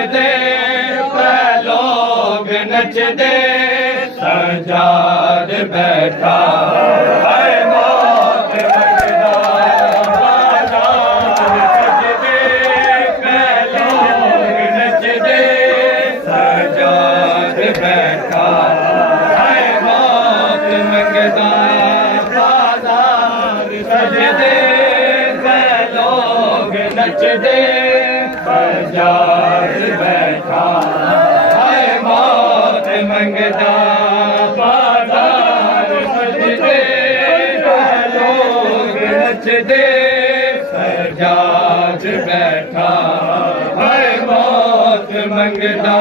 सजदे पे लोग नचदे सजाद बैठा है मौत मंगदा बाजार सजदे पे लोग नचदे सजाद बैठा है मौत मंगदा बाजार सजदे पे लोग नचदे सजाद बैठा है मौत मंगदा बाजार सजदे पे लोग नचदे सजाद बैठा है मौत मंगदा